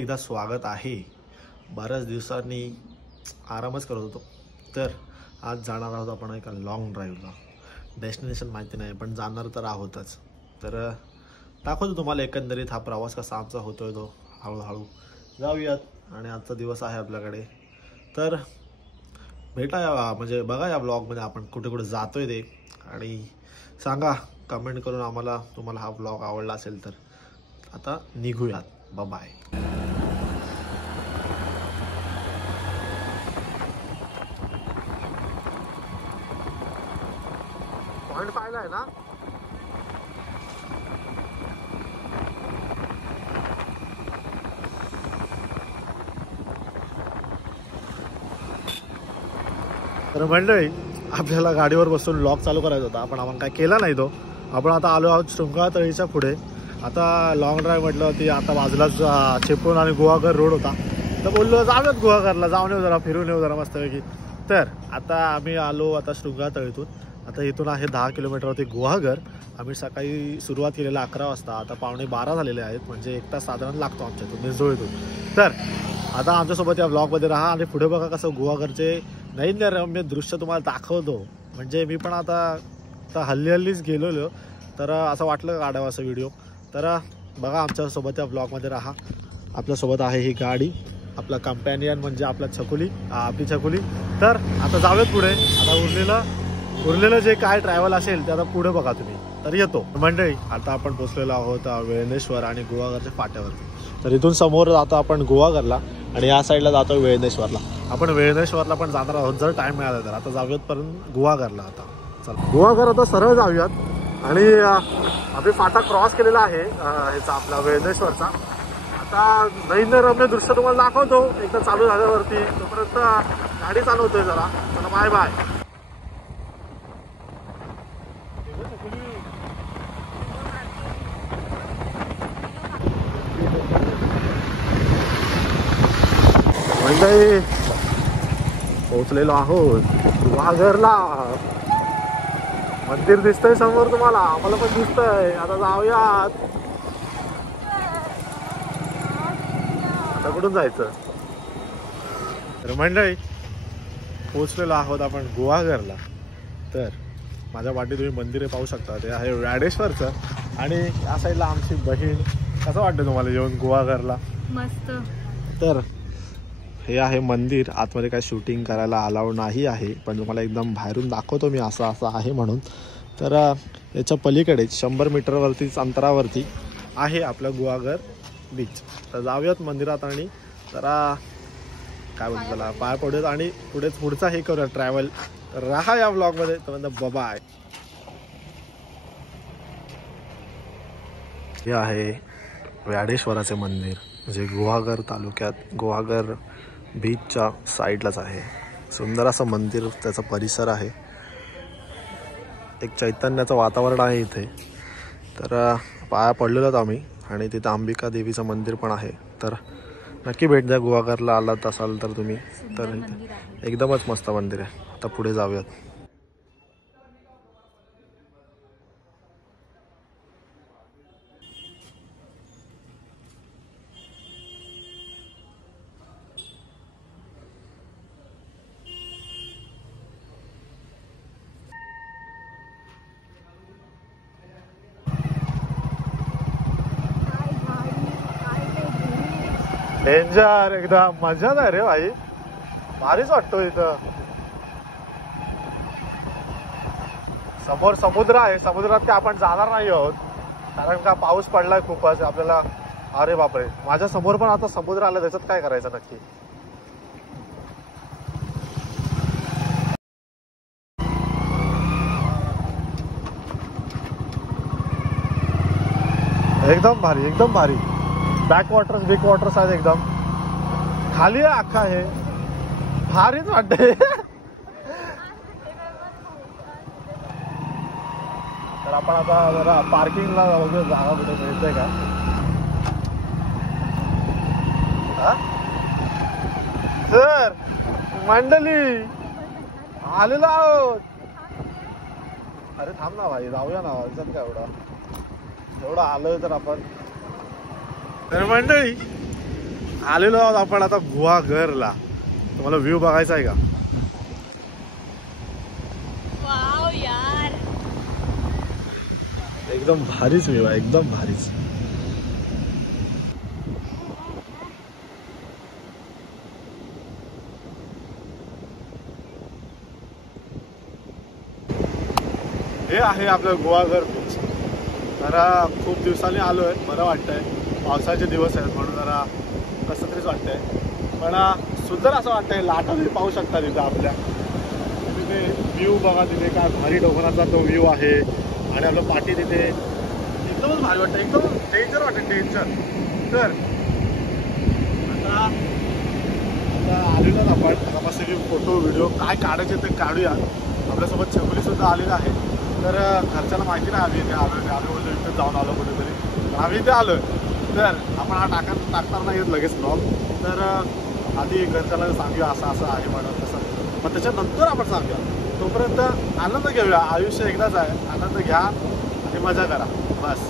एकदा स्वागत आहे। बऱ्याच दिवसांनी आरामच करत होतो, तर आज जाणार आहोत आपण एका लॉंग ड्राईव्हला। डेस्टिनेशन माहिती नाही पण जाणार तर आहोतच। तर दाखवतो तुम्हाला एकंदरीत हा प्रवास कसा आमचा होतोय तो हळूहळू जाऊयात। आणि आजचा दिवस आहे आपल्याकडे, तर भेटा म्हणजे बघा या ब्लॉगमध्ये आपण कुठे कुठे जातोय ते, आणि सांगा कमेंट करून आम्हाला तुम्हाला हा ब्लॉग आवडला असेल तर। आता निघूयात, बाय बाय। पॉइंट पाहिला आहे ना? तर मंडळी, आपल्याला गाडीवर बसून लॉग चालू करायचा होता, पण आपण काय केला नाही तो। आपण आता आलो आहोत शृंगारतळीच्या पुढे। आता लॉंग ड्राईव्ह म्हटलं ती आता बाजूलाच चिपळूण आणि गुहागर रोड होता, तर बोललो जाऊयात गुहागरला, जाऊन येऊ जरा, फिरून येऊ जरा मस्तपैकी। तर आता आम्ही आलो आता शृंगारतळीतून। आता इथून आहे 10 किलोमीटरवरती गुहागर। आम्ही सकाळी सुरुवात केलेला 11 वाजता, आता 11:15 झालेले आहेत, म्हणजे 1 तास साधारण लागतो आमच्या इथून निजोळीतून। तर आता आमच्यासोबत या ब्लॉगमध्ये राहा आणि पुढे बघा कसं गुहागरचे नैनरम्य दृश्य तुम्हाला दाखवतो। म्हणजे मी पण आता हल्लीच गेलेलो, तर असं वाटलं काढावं असं व्हिडिओ। तर बघा आमच्यासोबत या ब्लॉगमध्ये राहा। आपल्यासोबत आहे ही गाडी, आपला कंपॅनियन म्हणजे आपला छकुली, आपली छकुली। तर आता जाऊयात पुढे। आता उरलेलं जे काय ट्रॅव्हल असेल ते आता पुढे बघा तुम्ही। तर येतो मंडळी, आता आपण पोहोचलेलो आहोत वेळणेश्वर आणि गुहागरच्या फाट्यावरती। तर इथून समोर जातो आपण गुहागरला आणि या साईडला जातो वेळणेश्वरला। आपण वेळणेश्वरला पण जाणार आहोत जर टाइम मिळाला तर। आता जाऊयात पर्यंत गुहागरला। आता चला गुहागर, आता सरळ जाऊयात। आणि आम्ही फाटा क्रॉस केलेला आहे ह्याचा आपला वेळणेश्वरचा। आता नैनरम्य दृश्य तुम्हाला दाखवतो एकदा चालू झाल्यावरती, तोपर्यंत गाडी चालवतोय जरा। चला बाय बाय। म्हणजे पोहोचलेलो आहोत गुहागरला। मंदिर दिसतंय समोर तुम्हाला, आम्हाला पण दिसतंय। आता जाऊयात। आता कुठून जायचं? तर मंडळी, पोहोचलेलो आहोत आपण गुहागरला। तर माझ्या वाटेत तुम्ही मंदिर पाहू शकता, ते आहे व्याडेश्वरचं। आणि या साईडला आमची बहीण। कसं वाटतं तुम्हाला येऊन गुहागरला? मस्त। तर हे आहे मंदिर। आतमध्ये काय शूटिंग करायला अलाउड नाही आहे, पण तुम्हाला एकदम बाहेरून दाखवतो मी असं आहे म्हणून। तर याच्या पलीकडे 100 मीटरवरतीच अंतरावरती आहे आपलं गुहागर बीच। तर जाऊयात मंदिरात आणि जरा काय बोलतो त्याला, पाय पडूयात आणि पुढचा हे करूया ट्रॅव्हल। राहा या ब्लॉगमध्ये, तर बाय। हे आहे व्याडेश्वराचे मंदिर, जे गुहागर तालुक्यात गुहागर बीचच्या साईडलाच आहे। सुंदर असं मंदिर, त्याचा परिसर आहे, एक चैतन्याचं वातावरण आहे इथे। तर पाया पडलेलोत आम्ही, आणि तिथं अंबिका देवीचं मंदिर पण आहे। तर नक्की भेट द्या गुहागरला आलात असाल तर तुम्ही। तर एकदमच मस्त मंदिर आहे। आता पुढे जाऊयात। डेंजर, एकदम मजा नाही रे भाई, भारीच वाटतो इथं। समोर समुद्र आहे, समुद्रात काय आपण जाणार नाही आहोत, कारण का पाऊस पडलाय खूपच आपल्याला। अरे बापरे, माझ्या समोर पण आता समुद्र आला, त्याच्यात काय करायचं नक्की? एकदम भारी, एकदम भारी। बॅक वॉटर्स, बिग वॉटर्स आहेत एकदम। खाली आहे अख्खा, हे भारीच वाटतंय। तर आपण आता जरा पार्किंगला जाऊया, जागा कुठे मिळते का? सर मंडळी आलेलो आहोत। अरे थांब ना भाई, जाऊया ना, याच्यात काय एवढं आलोय तर आपण। तर मंडळी आलेलो आहोत आपण आता गुहागरला. तुम्हाला व्ह्यू बघायचा आहे का? वाव यार, एकदम भारीच व्ह्यू आहे, एकदम भारीच. हे आहे आपलं गुहागर बीच. जरा खूप दिवसांनी आलो आहे, बरं वाटतंय. पावसाचे दिवस आहेत म्हणून जरा कसं तरीच वाटतंय, पण सुंदर असं वाटतंय. लाटा तुम्ही पाहू शकता तिथं आपल्या. तिथे व्ह्यू बघा, तिथे काय भारी डोंगराचा तो व्ह्यू आहे आणि आपलं पाठी तिथे एकदमच भारी वाटतं, एकदम डेंजर वाटतं, डेंजर. तर आता आलेलो आपण, आता मस्त फोटो व्हिडिओ काय काढायचे ते काढूया. आपल्यासोबत छकुली सुद्धा आलेला आहे. तर घरच्यांना माहिती नाही आम्ही इथे आलो, आम्ही बोलतो इथे जाऊन आलो कुठेतरी, आम्ही इथे आलो. तर आपण हा टाकणार नाही लगेच ब्लॉग. तर आधी घरच्यांना सांगूया असं असं आहे म्हणून, तसं मग त्याच्यानंतर आपण सांगूया. तोपर्यंत आनंद घेऊया. आयुष्य एकदाच आहे, आनंद घ्या आणि मजा करा बस.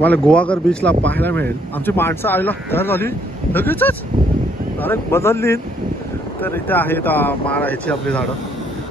मला गुहागर बीचला पाहायला मिळेल. आमची माणसं आईला तयार झाली लगेचच, डायरेक्ट बदलली. तर इथे आहेत ह्याची आपली झाडं,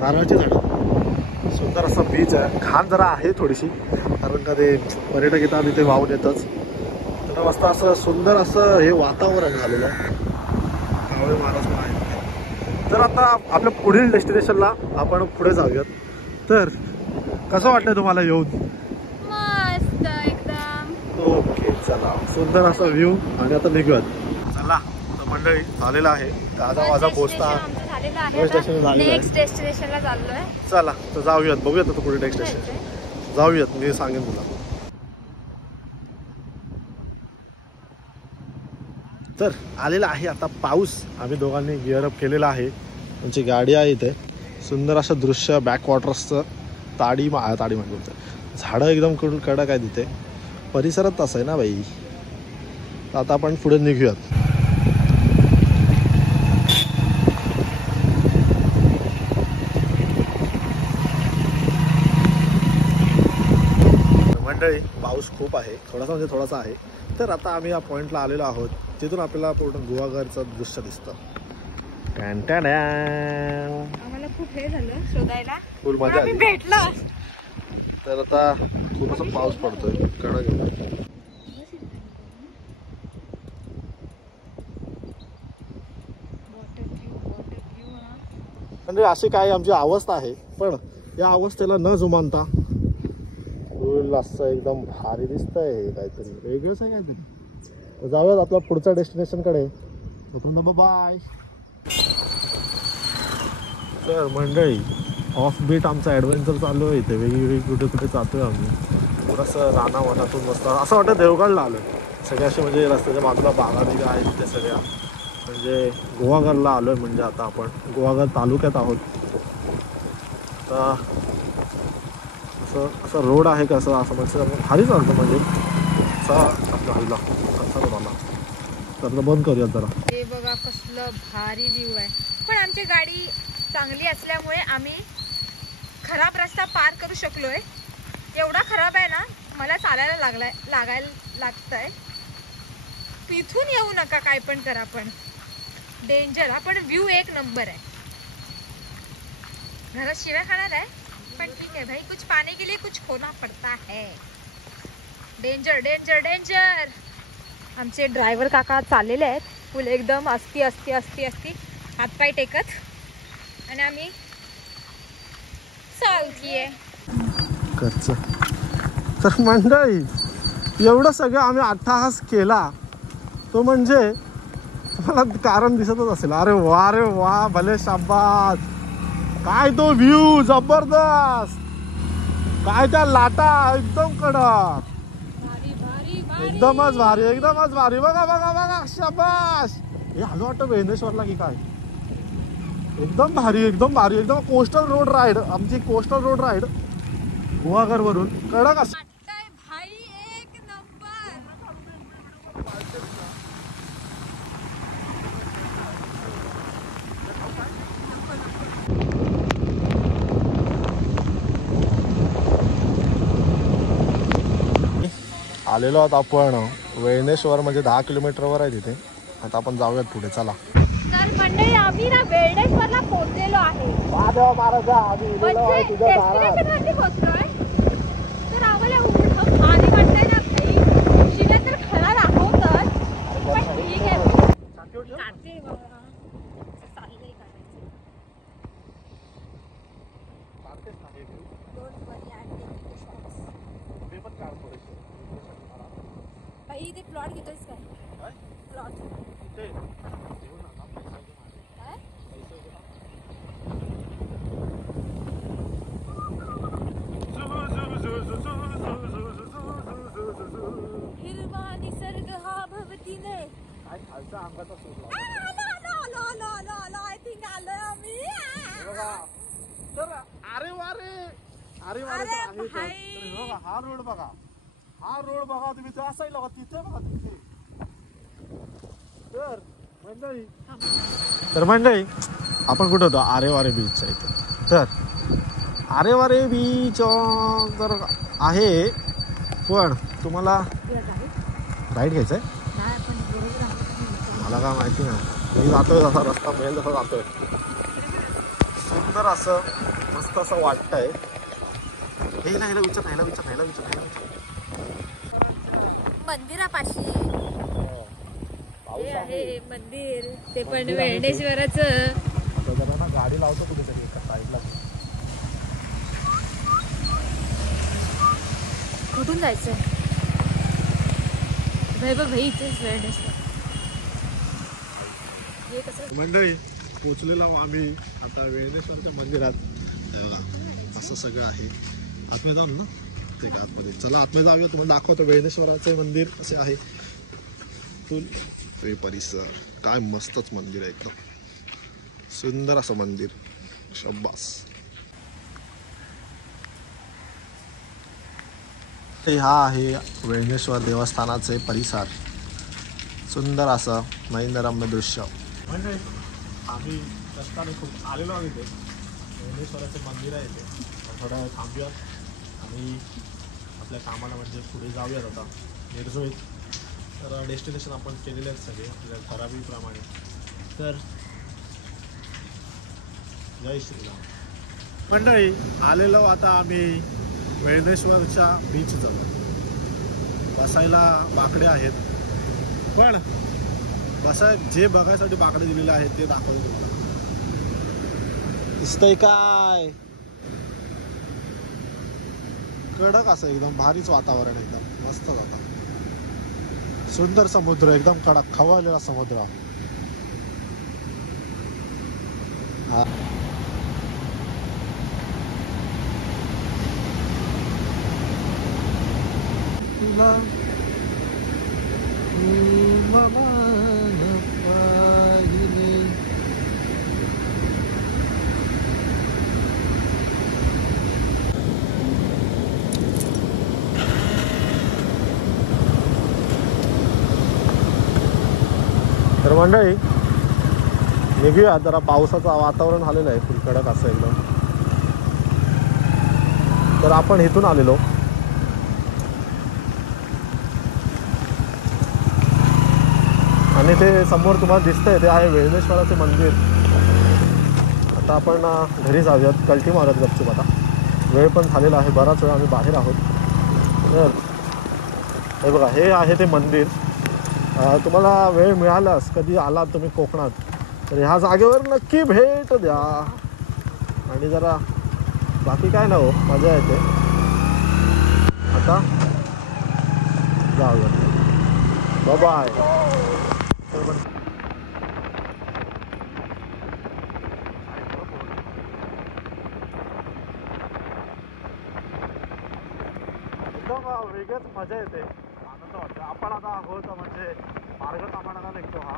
नारळाची झाडं. सुंदर असा बीच आहे. घाण जरा आहे थोडीशी, कारण का ते पर्यटक येतात इथे वाहून येतच. तर मस्त असं सुंदर असं हे वातावरण झालेलं आहे. कावळे महाराज पण आहे. तर आता आपल्या पुढील डेस्टिनेशनला आपण पुढे जाऊयात. तर कसं वाटलं तुम्हाला येऊन? ओके, चला. सुंदर असा व्ह्यू आणि आता निघूयात. चला मंडळी, झालेला आहे. दादा माझा पोचता नेक्स्ट डेस्टिनेशनला चाललोय. चला तर जाऊयात, बघूयात आता पुढे नेक्स्ट डेस्टिनेशन जाऊयात. मी सांगेन तुला. तर आलेला आहे आता पाऊस. आम्ही दोघांनी गिअरअप केलेला आहे. आमची गाडी आहे इथे. सुंदर असं दृश्य, बॅकवॉटर्सचं. ताडी म्हणजे झाडं एकदम कडक आहे तिथे. परिसरात तसं आहे ना बाई. तर आता आपण पुढे निघूयात. मंडळी, पाऊस खूप आहे, थोडासा म्हणजे थोडासा आहे. तर आता आम्ही या पॉइंटला आलेलो आहोत, तिथून आपल्याला पूर्ण गुहागरचं दृश्य दिसतं. आम्हाला खूप हे झालं शोधायला, फुल मजा आली. भेटलं. तर आता खूप असा पाऊस पडतोय कडक. म्हणजे अशी काही आमची अवस्था आहे, पण या अवस्थेला न जुमानता फुल असं एकदम भारी दिसतंय. काहीतरी वेगळंच आहे काहीतरी. जाऊयात आपल्या पुढच्या डेस्टिनेशनकडे. तोपर्यंत बाय. तर मंडळी, ऑफ बीट आमचा ॲडव्हेंचर चालू आहे इथे. वेगवेगळी कुठे कुठे जातोय आम्ही. थोडंसं रानावनातून मस्त असं वाटतं देवगडला आलो. सगळे असे म्हणजे रस्त्याच्या बाजूला बागा बिगा आहेत तिथे सगळ्या. म्हणजे गुहागरला आलो आहे. म्हणजे आता आपण गुहागर तालुक्यात आहोत. तर असं रोड आहे का असं म्हणजे भारी चालतं. म्हणजे असा आपला हल्ला कसा मला. तर बंद करूयात जरा. हे बघा कसलं भारी व्ह्यू आहे. पण आमची गाडी चांगली असल्यामुळे आम्ही खराब रस्ता पार करू शकलोय. एवढा खराब आहे ना, मला चालायला लागायला लागतंय. तिथून येऊ नका, काय पण करा, पण डेंजर. हा पण व्ह्यू एक नंबर आहे. घरात शिव्या खाणार आहे, पण ठीक है भाई, कुछ पाने के लिए कुछ खोना पड़ता है. Danger danger danger. आमचे ड्रायव्हर काका चाललेले आहेत फुल एकदम अस्ती अस्ती अस्ती अस्ती हातपाय टेकत, आणि आम्ही चालतीये खर्च. तर मंडळी, एवढं सगळं आम्ही अट्टहास केला, तो म्हणजे मला कारण दिसतच असेल. अरे वा रे वा, भले शाबास. काय तो व्ह्यू जबरदस्त. काय त्या लाटा एकदम कडक, एकदमच भारी, एकदमच भारी. बघा बघा बघा, शाबास. हे आलो वाटतं वेंदेश्वरला की काय. एकदम भारी, एकदम भारी, एकदम कोस्टल रोड राईड. आमची कोस्टल रोड राईड गुहागर वरून कडक असं. आलेलो आहोत आपण वेळणेश्वर, म्हणजे 10 किलोमीटरवर आहे तिथे. आता आपण जाऊयात पुढे, चला. तर मंडळी आम्ही ना वेळणेश्वरला पोहोचलेलो आहे. डेस्टिनेशनवरती पोहोचलोय. तर आम्हाला एवढं भारी वाटतंय ना भाई. शिवाय तर खरा दाखवतात, पण ठीक आहे. काढते बाबा. चाललंय काढायचं. Don't worry, I'm taking the shots. भाई इथे प्लॉट घेतोयस काय? प्लॉट हिरवा निसर्ग हा भवतीने. आय थिंक आलोय आम्ही. अरे वा रे, अरे वा रे. हा रोड बघा, हा रोड बघा तुम्ही. त्या साईडला बघा, तिथे बघा तिथे. तर मंडळी आपण कुठं होतो? आरेवारे बीचच्या इथे. तर आरेवारे बीच तर आहे, पण तुम्हाला राईड घ्यायचं आहे? मला काय माहिती नाही. मी जातोय जसा रस्ता मिळेल तसा जातोय. सुंदर असं मस्त असं वाटतंय. हे नाही विचार. मंदिरापाशी हे आहे मंदिर, ते पण वेळणेश्वराचं. जरा ना गाडी लावतो कुठेतरी एका साईडला. कुठून जायचंय? भाई इथेच वेळणेश्वर. हे कसं मंडळी पोचलेला आम्ही आता वेळणेश्वरच्या मंदिरात. असं सगळं आहे. आतमध्ये जाऊ ना ते आतमध्ये. चला आतमध्ये जाऊया, तुम्हाला दाखवतो वेळणेश्वराचे मंदिर असे आहे. फुल परिसर काय मस्तच मंदिर आहे, एकदम सुंदर असं मंदिर. शब्बास. हा आहे वेळणेश्वर देवस्थानाचे परिसर. सुंदर असं नैनरम्य दृश्य. म्हणजे आम्ही रस्त्याने खूप आलेलो आहोत इथे. वेळणेश्वराचे मंदिर आहे इथे. थोडा वेळ थांबूयात आणि आपल्या कामाला म्हणजे पुढे जाऊयात आता निर्जोळीत. तर डेस्टिनेशन आपण केलेले आहेत सगळे आपल्या ठरावीप्रमाणे. तर जय श्रीराम. मंडळी आलेलो आता आम्ही वेळणेश्वरच्या बीच जवळ. बसायला बाकडे आहेत, पण जे बघायसाठी बाकडे दिलेले आहेत ते दाखवतो तुम्हाला. दिसतंय काय? कडक असं एकदम भारीच वातावरण, एकदम मस्त जाता. सुंदर समुद्र, एकदम कडक खवळलेला समुद्र. तर मंडळी निघूया जरा. पावसाचं वातावरण झालेलं आहे फुल कडक असं एकदम. तर आपण इथून आलेलो आणि ते समोर तुम्हाला दिसतंय ते आहे वेळणेश्वराचे मंदिर. आता आपण घरी जाऊयात, कल्टी मारूयात गपचूप. आता वेळ पण झालेला आहे, बराच वेळ आम्ही बाहेर आहोत. तर हे बघा, हे आहे ते मंदिर. तुम्हाला वेळ मिळालास, कधी आलात तुम्ही कोकणात, तर ह्या जागेवर नक्की भेट द्या. आणि जरा बाकी काय ना हो, मजा येते. आता जाऊया, बाय. एकदम वेगळंच मजा येते, आनंद वाटतो. आपण आता आहोत म्हणजे मार्गताम्हाणाला निघतो. हा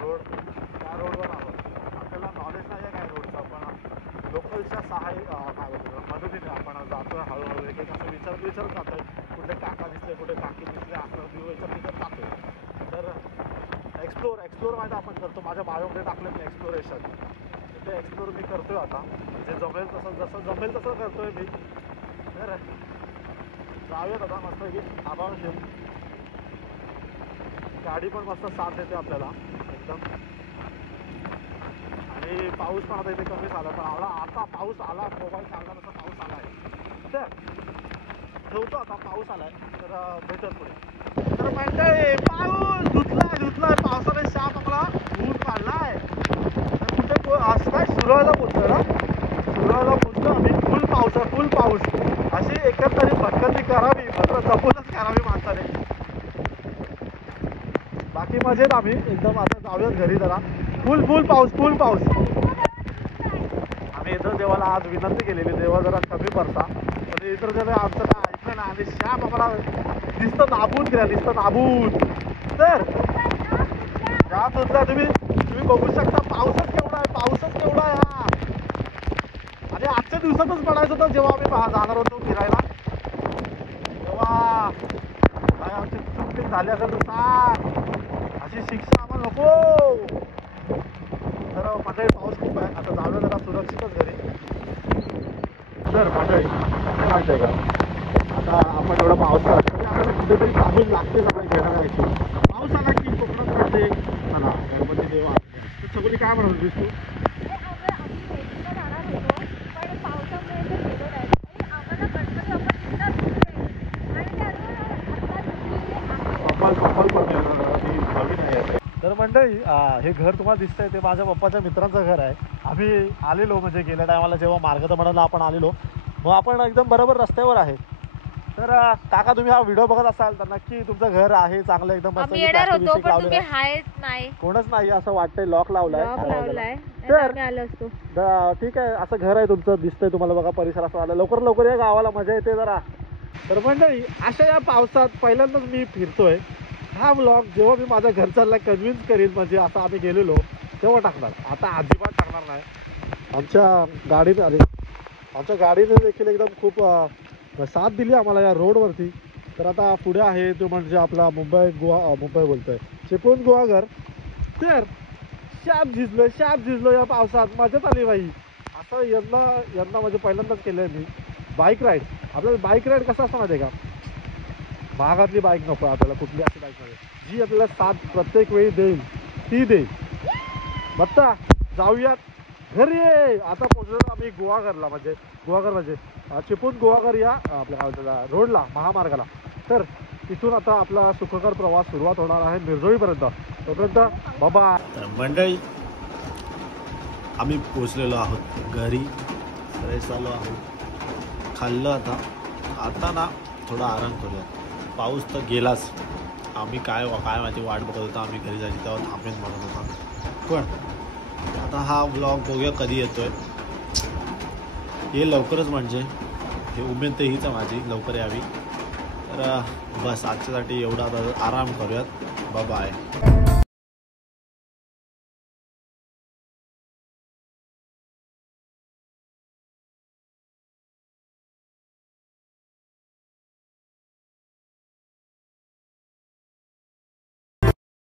रोड, त्या रोडवर आहोत. आपल्याला नॉलेज नाही आहे काय रोडचं, पण लोकलच्या मदतीने आपण जातोय हळूहळू. एक असं विचारत जातोय, कुठे काका दिसते, कुठे काकी दिसते, असं विचारत जातोय. तर एक्सप्लोर माहिती आपण करतो. माझ्या बायोमध्ये टाकलं मी एक्सप्लोरेशन. ते एक्सप्लोर मी करतोय आता, जे जमेल तसं, जसं जमेल तसं करतोय मी. तर जाऊयात आता मस्त की आभाळ गाडी पण मस्त साथ देते आपल्याला एकदम. आणि पाऊस पण आता इथे कमीच आला तर आता पाऊस आला. मोबाईल चालला तसा पाऊस आला आहे. तर ठेवतो आता, पाऊस आलाय तर भेटत पुढे. तर मंडळी पाऊस धुतलाय पावसाने शाप आपला ऊन पाडलाय. कुठे असं काय सुरवायला पोहोचतोय ना, सुरवायला पोहोचतो आम्ही. फुल पाऊस अशी एकंदरीत भटकंती करावी मात्र जपूनच करावी माणसाने. बाकी मजेत आम्ही एकदम. आता जाऊयात घरी जरा. फुल पाऊस. आम्ही इतर देवाला आज विनंती केलेली, देवा जरा कमी पडता, पण इतर देव आमचं काय ऐकलं ना. आणि शाप आम्हाला नुसतं नाबूद केला, नुसतं नाबूद. तर या तुमचा तुम्ही बघू शकता पाऊसच केवढा आहे हा. आणि आजच्या दिवसातच पडायचं होतं जेव्हा आम्ही जाणार होतो फिरायला, तेव्हा काय आमची चुकी झाली असेल तर सांग. अशी शिक्षा आम्हाला नको. तर मंडळी पाऊस खूप आहे. आता जाऊया जरा सुरक्षितच घरी. तर मंडळी माहिती आहे का, आता आपण एवढा पाऊस आपल्याला कुठेतरी थांबून लागते सगळं घेण्याची. पाऊस आला की कोकणात पडते मला गणपती देवा. तर सगळी काय म्हणत होतीस तू? तर मंडळी हे घर तुम्हाला दिसतंय ते माझ्या पप्पाच्या मित्रांचं घर आहे. आम्ही आलेलो म्हणजे गेल्या टायमाला जेव्हा मार्गदमनाला आपण आलेलो, मग आपण एकदम बरोबर रस्त्यावर आहे. तर काका तुम्ही हा व्हिडिओ बघत असाल तर नक्की तुमचं घर आहे चांगलं एकदम. आम्ही येणार होतो पण तुम्ही आहेच नाही, कोणच नाही असं वाटतंय. लॉक लावलाय. तर आलो असतो. ठीक आहे, असं घर आहे तुमचं दिसतंय तुम्हाला. बघा परिसर असं आला. लवकर या गावाला, मजा येते जरा. तर मंडळी अशा या पावसात पहिल्यांदाच मी फिरतोय. हा व्लॉग जेव्हा मी माझ्या घरच्यांना कन्व्हिन्स करीन म्हणजे असं आम्ही गेलेलो तेव्हा टाकणार. आता अजिबात टाकणार नाही. आमच्या गाडीने देखील एकदम खूप साथ दिली आम्हाला या रोडवरती. तर आता पुढे आहे तो म्हणजे आपला मुंबई बोलतोय चिपळूण गुहागर. तर शाप झिजलो या पावसात. मजाच आली बाई. असं यंदा म्हणजे पहिल्यांदाच केलं आहे मी बाईक राईड. आपल्याला बाईक राईड कसं असं माहिती आहे का, महागातली बाईक नको आपल्याला. कुठली अशी बाईक मध्ये जी आपल्याला साथ प्रत्येक वेळी देईल ती देईल. बत्ता जाऊयात घरी. आता पोहोचलो आम्ही गुहागरला. म्हणजे चिपळूण गुहागर या आपल्या रोडला, महामार्गाला. तर तिथून आता आपला सुखकर प्रवास सुरुवात होणार आहे मिरजोळीपर्यंत. तोपर्यंत बाबा. तर मंडळी आम्ही पोचलेलो आहोत घरी. फ्रेश झालो आहोत, खाल्लं. आता ना थोडा आराम करूया. पाऊस तर गेलाच. आम्ही काय माहिती वाट बघत होता आम्ही घरी जायची तेव्हा थांबेन म्हणत होता. पण आता हा व्लॉग बघूया कधी येतोय. हे लवकरच म्हणजे हे उमेद तर हीच आहे माझी, लवकर यावी. तर बस आजच्यासाठी एवढा. आता आराम करूयात. बाय.